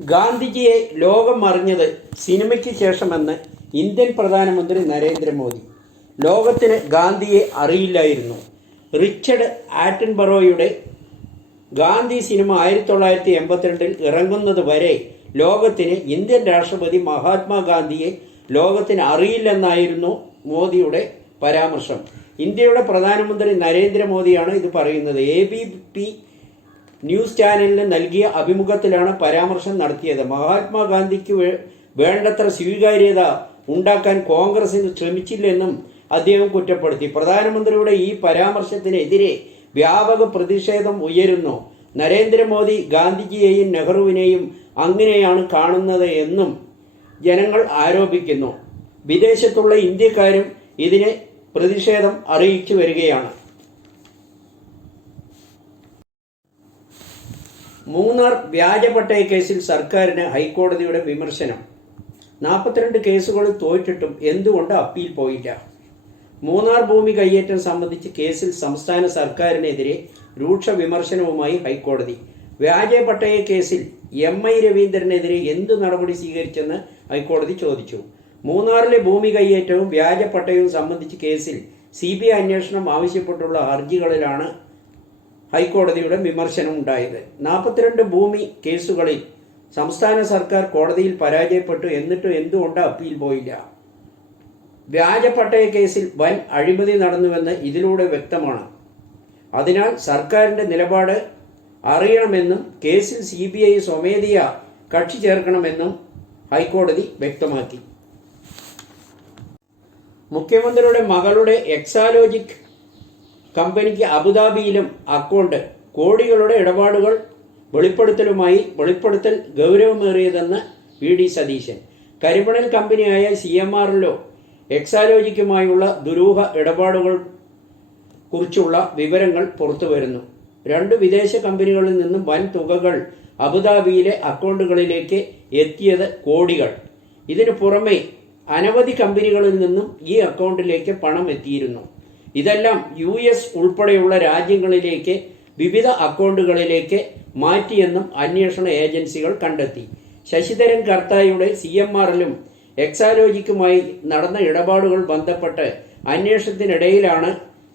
ഗാന്ധിജിയെ ലോകം അറിഞ്ഞത് സിനിമയ്ക്ക് ശേഷമെന്ന് ഇന്ത്യൻ പ്രധാനമന്ത്രി നരേന്ദ്രമോദി. ലോകത്തിന് ഗാന്ധിയെ അറിയില്ലായിരുന്നു. റിച്ചർഡ് ആറ്റൻബറോയുടെ ഗാന്ധി സിനിമ 1982 ഇറങ്ങുന്നത് വരെ ലോകത്തിന് ഇന്ത്യൻ രാഷ്ട്രപതി മഹാത്മാഗാന്ധിയെ ലോകത്തിന് അറിയില്ലെന്നായിരുന്നു മോദിയുടെ പരാമർശം. ഇന്ത്യയുടെ പ്രധാനമന്ത്രി നരേന്ദ്രമോദിയാണ് ഇത് പറയുന്നത്. ABP ന്യൂസ് ചാനലിന് നൽകിയ അഭിമുഖത്തിലാണ് പരാമർശം നടത്തിയത്. മഹാത്മാഗാന്ധിക്ക് വേണ്ടത്ര സ്വീകാര്യത ഉണ്ടാക്കാൻ കോൺഗ്രസിന് ശ്രമിച്ചില്ലെന്നും അദ്ദേഹം കുറ്റപ്പെടുത്തി. പ്രധാനമന്ത്രിയുടെ ഈ പരാമർശത്തിനെതിരെ വ്യാപക പ്രതിഷേധം ഉയരുന്നു. നരേന്ദ്രമോദി ഗാന്ധിജിയെയും നെഹ്റുവിനെയും അങ്ങനെയാണ് കാണുന്നത് എന്നും ജനങ്ങൾ ആരോപിക്കുന്നു. വിദേശത്തുള്ള ഇന്ത്യക്കാരും ഇതിനെ പ്രതിഷേധം അറിയിച്ചു വരികയാണ്. മൂന്നാർ വ്യാജ പട്ടയ കേസിൽ സർക്കാരിന് ഹൈക്കോടതിയുടെ വിമർശനം. 42 കേസുകളിൽ തോറ്റിട്ടും എന്തുകൊണ്ട് അപ്പീൽ പോയില്ല? മൂന്നാർ ഭൂമി കയ്യേറ്റം സംബന്ധിച്ച് കേസിൽ സംസ്ഥാന സർക്കാരിനെതിരെ രൂക്ഷ വിമർശനവുമായി ഹൈക്കോടതി. വ്യാജ പട്ടയ കേസിൽ MI രവീന്ദ്രനെതിരെ എന്തു നടപടി സ്വീകരിച്ചെന്ന് ഹൈക്കോടതി ചോദിച്ചു. മൂന്നാറിലെ ഭൂമി കയ്യേറ്റവും വ്യാജ പട്ടയവും സംബന്ധിച്ച് കേസിൽ CBI അന്വേഷണം ആവശ്യപ്പെട്ടുള്ള ഹർജികളിലാണ് ഹൈക്കോടതിയുടെ വിമർശനം ഉണ്ടായത്. 42 ഭൂമി കേസുകളിൽ സംസ്ഥാന സർക്കാർ കോടതിയിൽ പരാജയപ്പെട്ടു. എന്നിട്ടും എന്തുകൊണ്ട് അപ്പീൽ പോയില്ല? വ്യാജ പട്ടയ കേസിൽ വൻ അഴിമതി നടന്നുവെന്ന് ഇതിലൂടെ വ്യക്തമാണ്. അതിനാൽ സർക്കാരിന്റെ നിലപാട് അറിയണമെന്നും കേസിൽ CBI സ്വമേധയാ കക്ഷി ചേർക്കണമെന്നും ഹൈക്കോടതി വ്യക്തമാക്കി. മുഖ്യമന്ത്രിയുടെ മകളുടെ എക്സാലോജിക് കമ്പനിക്ക് അബുദാബിയിലും അക്കൗണ്ട്. കോടികളുടെ ഇടപാടുകൾ വെളിപ്പെടുത്തൽ ഗൗരവമേറിയതെന്ന് VD സതീശൻ. കരിമണൽ കമ്പനിയായ CMRLO എക്സാലോജിക്കുമായുള്ള ദുരൂഹ ഇടപാടുകൾ കുറിച്ചുള്ള വിവരങ്ങൾ പുറത്തുവരുന്നു. 2 വിദേശ കമ്പനികളിൽ നിന്നും വൻ തുകകൾ അബുദാബിയിലെ അക്കൗണ്ടുകളിലേക്ക് എത്തിയത് കോടികൾ. ഇതിനു പുറമെ അനവധി കമ്പനികളിൽ നിന്നും ഈ അക്കൗണ്ടിലേക്ക് പണം എത്തിയിരുന്നു. ഇതെല്ലാം US ഉൾപ്പെടെയുള്ള രാജ്യങ്ങളിലേക്ക് വിവിധ അക്കൗണ്ടുകളിലേക്ക് മാറ്റിയെന്നും അന്വേഷണ ഏജൻസികൾ കണ്ടെത്തി. ശശിധരൻ കർത്തായുടെ CMRലും എക്സാലോജിക്കുമായി നടന്ന ഇടപാടുകൾ ബന്ധപ്പെട്ട് അന്വേഷണത്തിനിടയിലാണ്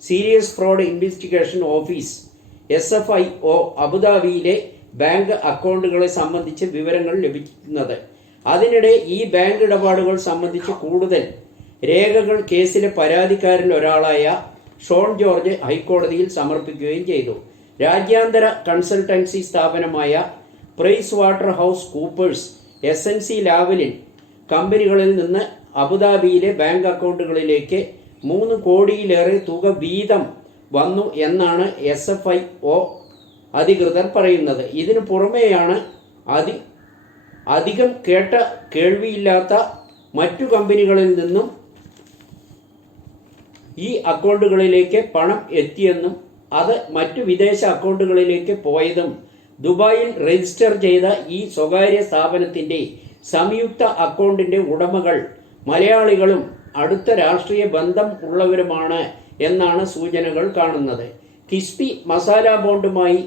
serious fraud investigation office SFIO അബുദാബിയിലെ ബാങ്ക് അക്കൗണ്ടുകളെ സംബന്ധിച്ച് വിവരങ്ങൾ ലഭിക്കുന്നത്. അതിനിടെ ഈ ബാങ്ക് ഇടപാടുകൾ സംബന്ധിച്ച് കൂടുതൽ രേഖകൾ കേസിലെ പരാതിക്കാരിൽ ഒരാളായ ഷോൺ ജോർജ് ഹൈക്കോടതിയിൽ സമർപ്പിക്കുകയും ചെയ്തു. രാജ്യാന്തര കൺസൾട്ടൻസി സ്ഥാപനമായ Price Waterhouse Coopers SNC Lavalin കമ്പനികളിൽ നിന്ന് അബുദാബിയിലെ ബാങ്ക് അക്കൗണ്ടുകളിലേക്ക് 3 കോടിയിലേറെ തുക വീതം വന്നു എന്നാണ് SFIO അധികൃതർ പറയുന്നത്. ഇതിനു പുറമെയാണ് അധികം കേൾവിയില്ലാത്ത മറ്റു കമ്പനികളിൽ നിന്നും ഈ അക്കൗണ്ടുകളിലേക്ക് പണം എത്തിയെന്നും അത് മറ്റു വിദേശ അക്കൗണ്ടുകളിലേക്ക് പോയതും ദുബായിൽ രജിസ്റ്റർ ചെയ്ത ഈ സ്വകാര്യ സ്ഥാപനത്തിന്റെ സംയുക്ത അക്കൗണ്ടിന്റെ ഉടമകൾ മലയാളികളും അടുത്ത രാഷ്ട്രീയ ബന്ധം ഉള്ളവരുമാണ് എന്നാണ് സൂചനകൾ കാണുന്നത്. കിസ്ബി മസാല ബോണ്ടുമായി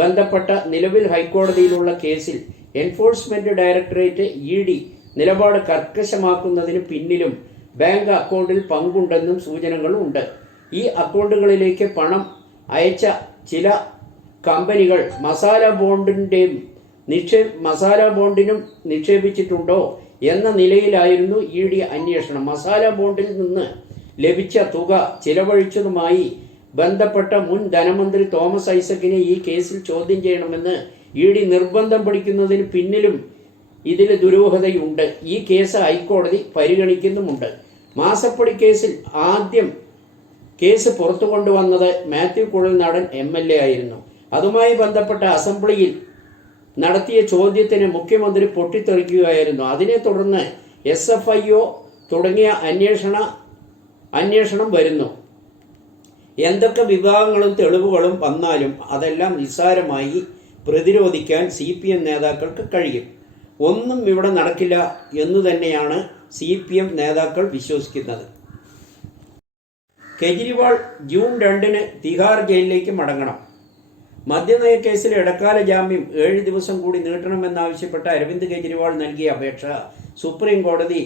ബന്ധപ്പെട്ട നിലവിൽ ഹൈക്കോടതിയിലുള്ള കേസിൽ എൻഫോഴ്സ്മെന്റ് ഡയറക്ടറേറ്റ് ED നിലപാട് കർക്കശമാക്കുന്നതിന് പിന്നിലും ബാങ്ക് അക്കൗണ്ടിൽ പങ്കുണ്ടെന്നും സൂചനകൾ ഉണ്ട്. ഈ അക്കൗണ്ടുകളിലേക്ക് പണം അയച്ച ചില കമ്പനികൾ മസാല ബോണ്ടിനും നിക്ഷേപിച്ചിട്ടുണ്ടോ എന്ന നിലയിലായിരുന്നു ED അന്വേഷണം. മസാല ബോണ്ടിൽ നിന്ന് ലഭിച്ച തുക ചിലവഴിച്ചതുമായി ബന്ധപ്പെട്ട മുൻ ധനമന്ത്രി തോമസ് ഐസക്കിനെ ഈ കേസിൽ ചോദ്യം ചെയ്യണമെന്ന് ED നിർബന്ധം പിടിക്കുന്നതിന് പിന്നിലും ഇതിൽ ദുരൂഹതയുണ്ട്. ഈ കേസ് ഹൈക്കോടതി പരിഗണിക്കുന്നുമുണ്ട്. മാസപ്പടി കേസിൽ ആദ്യം കേസ് പുറത്തു കൊണ്ടുവന്നത് മാത്യു കുഴൽനാടൻ MLA ആയിരുന്നു. അതുമായി ബന്ധപ്പെട്ട അസംബ്ലിയിൽ നടത്തിയ ചോദ്യത്തിന് മുഖ്യമന്ത്രി പൊട്ടിത്തെറിക്കുകയായിരുന്നു. അതിനെ തുടർന്ന് SFIO തുടങ്ങിയ അന്വേഷണം വരുന്നു. എന്തൊക്കെ വിഭാഗങ്ങളും തെളിവുകളും വന്നാലും അതെല്ലാം നിസ്സാരമായി പ്രതിരോധിക്കാൻ CPM നേതാക്കൾക്ക് കഴിയും. ഒന്നും ഇവിടെ നടക്കില്ല എന്നു തന്നെയാണ് CPM നേതാക്കൾ വിശ്വസിക്കുന്നത്. കെജ്രിവാൾ ജൂൺ 2 തിഹാർ ജയിലിലേക്ക് മടങ്ങണം. മദ്യനയ കേസിലെ ഇടക്കാല ജാമ്യം 7 ദിവസം കൂടി നീട്ടണമെന്നാവശ്യപ്പെട്ട അരവിന്ദ് കെജ്രിവാൾ നൽകിയ അപേക്ഷ സുപ്രീം കോടതി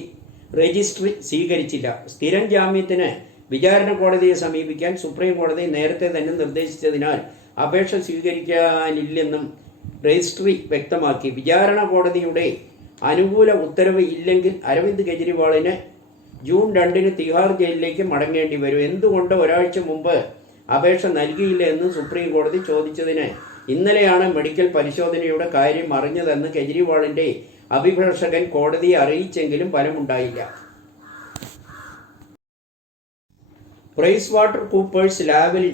രജിസ്ട്രി സ്വീകരിച്ചില്ല. സ്ഥിരം ജാമ്യത്തിന് വിചാരണ കോടതിയെ സമീപിക്കാൻ സുപ്രീം കോടതി നേരത്തെ തന്നെ നിർദ്ദേശിച്ചതിനാൽ അപേക്ഷ സ്വീകരിക്കാനില്ലെന്നും രജിസ്ട്രി വ്യക്തമാക്കി. വിചാരണ കോടതിയുടെ അനുകൂല ഉത്തരവ് ഇല്ലെങ്കിൽ അരവിന്ദ് കെജ്രിവാളിന് ജൂൺ 2 തിഹാർ ജയിലിലേക്ക് മടങ്ങേണ്ടി വരും. എന്തുകൊണ്ട് ഒരാഴ്ച മുമ്പ് അപേക്ഷ നൽകിയില്ല എന്ന് സുപ്രീം കോടതി ചോദിച്ചതിന് ഇന്നലെയാണ് മെഡിക്കൽ പരിശോധനയുടെ കാര്യം അറിഞ്ഞതെന്ന് കെജ്രിവാളിന്റെ അഭിഭാഷകൻ കോടതിയെ അറിയിച്ചെങ്കിലും ഫലമുണ്ടായില്ല. പ്രൈസ് വാട്ടർ കൂപ്പേഴ്സ് ലാബിൽ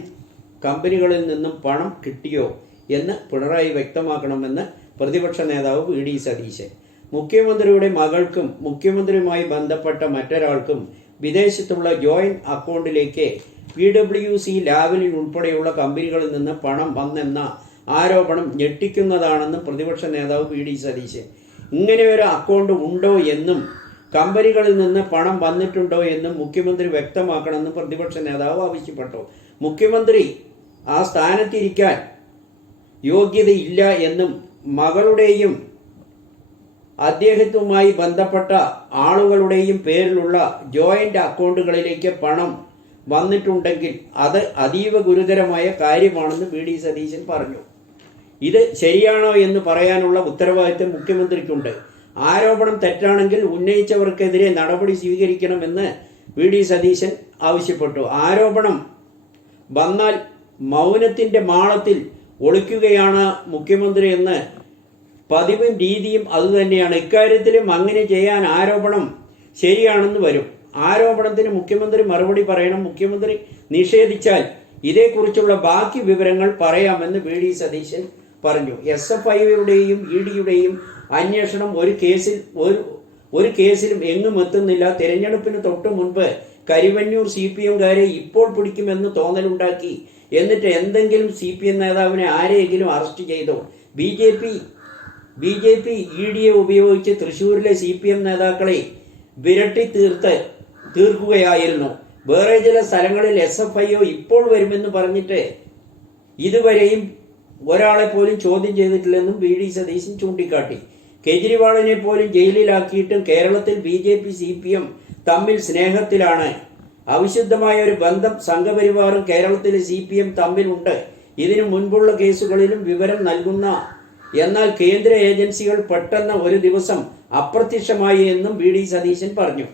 കമ്പനികളിൽ നിന്നും പണം കിട്ടിയോ എന്ന് പിണറായി വ്യക്തമാക്കണമെന്ന് പ്രതിപക്ഷ നേതാവ് വി.ഡി. സതീശൻ. മുഖ്യമന്ത്രിയുടെ മകൾക്കും മുഖ്യമന്ത്രിയുമായി ബന്ധപ്പെട്ട മറ്റൊരാൾക്കും വിദേശത്തുള്ള ജോയിന്റ് അക്കൗണ്ടിലേക്ക് PwC ലാവലിൻ ഉൾപ്പെടെയുള്ള കമ്പനികളിൽ നിന്ന് പണം വന്നെന്ന ആരോപണം ഞെട്ടിക്കുന്നതാണെന്ന് പ്രതിപക്ഷ നേതാവ് വി.ഡി. സതീശൻ. ഇങ്ങനെ ഒരു അക്കൗണ്ട് ഉണ്ടോ എന്നും കമ്പനികളിൽ നിന്ന് പണം വന്നിട്ടുണ്ടോ എന്നും മുഖ്യമന്ത്രി വ്യക്തമാക്കണമെന്ന് പ്രതിപക്ഷ നേതാവ് ആവശ്യപ്പെട്ടു. മുഖ്യമന്ത്രി ആ സ്ഥാനത്തിരിക്കാൻ യോഗ്യതയില്ല എന്നും മകളുടെയും അദ്ദേഹത്തുമായി ബന്ധപ്പെട്ട ആളുകളുടെയും പേരിലുള്ള ജോയിന്റ് അക്കൗണ്ടുകളിലേക്ക് പണം വന്നിട്ടുണ്ടെങ്കിൽ അത് അതീവ ഗുരുതരമായ കാര്യമാണെന്ന് വി.ഡി. സതീശൻ പറഞ്ഞു. ഇത് ശരിയാണോ എന്ന് പറയാനുള്ള ഉത്തരവാദിത്വം മുഖ്യമന്ത്രിക്കുണ്ട്. ആരോപണം തെറ്റാണെങ്കിൽ ഉന്നയിച്ചവർക്കെതിരെ നടപടി സ്വീകരിക്കണമെന്ന് വി.ഡി. സതീശൻ ആവശ്യപ്പെട്ടു. ആരോപണം വന്നാൽ മൗനത്തിന്റെ മാളത്തിൽ ഒളിക്കുകയാണ് മുഖ്യമന്ത്രി എന്ന് പതിവും രീതിയും അതുതന്നെയാണ്. ഇക്കാര്യത്തിലും അങ്ങനെ ചെയ്യാൻ ആരോപണം ശരിയാണെന്ന് വരും. ആരോപണത്തിന് മുഖ്യമന്ത്രി മറുപടി പറയണം. മുഖ്യമന്ത്രി നിഷേധിച്ചാൽ ഇതേക്കുറിച്ചുള്ള ബാക്കി വിവരങ്ങൾ പറയാമെന്ന് വി.ഡി. സതീശൻ പറഞ്ഞു. SFIയുടെയും EDയുടെയും അന്വേഷണം ഒരു കേസിലും എങ്ങും എത്തുന്നില്ല. തെരഞ്ഞെടുപ്പിന് തൊട്ടു മുൻപ് കരിവന്നൂർ CPMകാരെ ഇപ്പോൾ പിടിക്കുമെന്ന് തോന്നലുണ്ടാക്കി. എന്നിട്ട് എന്തെങ്കിലും CPM നേതാവിനെ ആരെയെങ്കിലും അറസ്റ്റ് ചെയ്തോ? BJP EDയെ ഉപയോഗിച്ച് തൃശ്ശൂരിലെ CPM നേതാക്കളെ വിരട്ടി തീർക്കുകയായിരുന്നു. വേറെ ചില സ്ഥലങ്ങളിൽ SFIO ഇപ്പോൾ വരുമെന്ന് പറഞ്ഞിട്ട് ഇതുവരെയും ഒരാളെ പോലും ചോദ്യം ചെയ്തിട്ടില്ലെന്നും വി.ഡി. സതീശൻ ചൂണ്ടിക്കാട്ടി. കെജ്രിവാളിനെ പോലും ജയിലിലാക്കിയിട്ടും കേരളത്തിൽ BJP CPM തമ്മിൽ സ്നേഹത്തിലാണ്. അവിശുദ്ധമായ ഒരു ബന്ധം സംഘപരിവാറും കേരളത്തിലെ CPM തമ്മിലുണ്ട്. ഇതിനു മുൻപുള്ള കേസുകളിലും വിവരം നൽകുന്ന എന്നാൽ കേന്ദ്ര ഏജൻസികൾ പെട്ടെന്ന് ഒരു ദിവസം അപ്രത്യക്ഷമായി എന്നും വി.ഡി. സതീശൻ പറഞ്ഞു.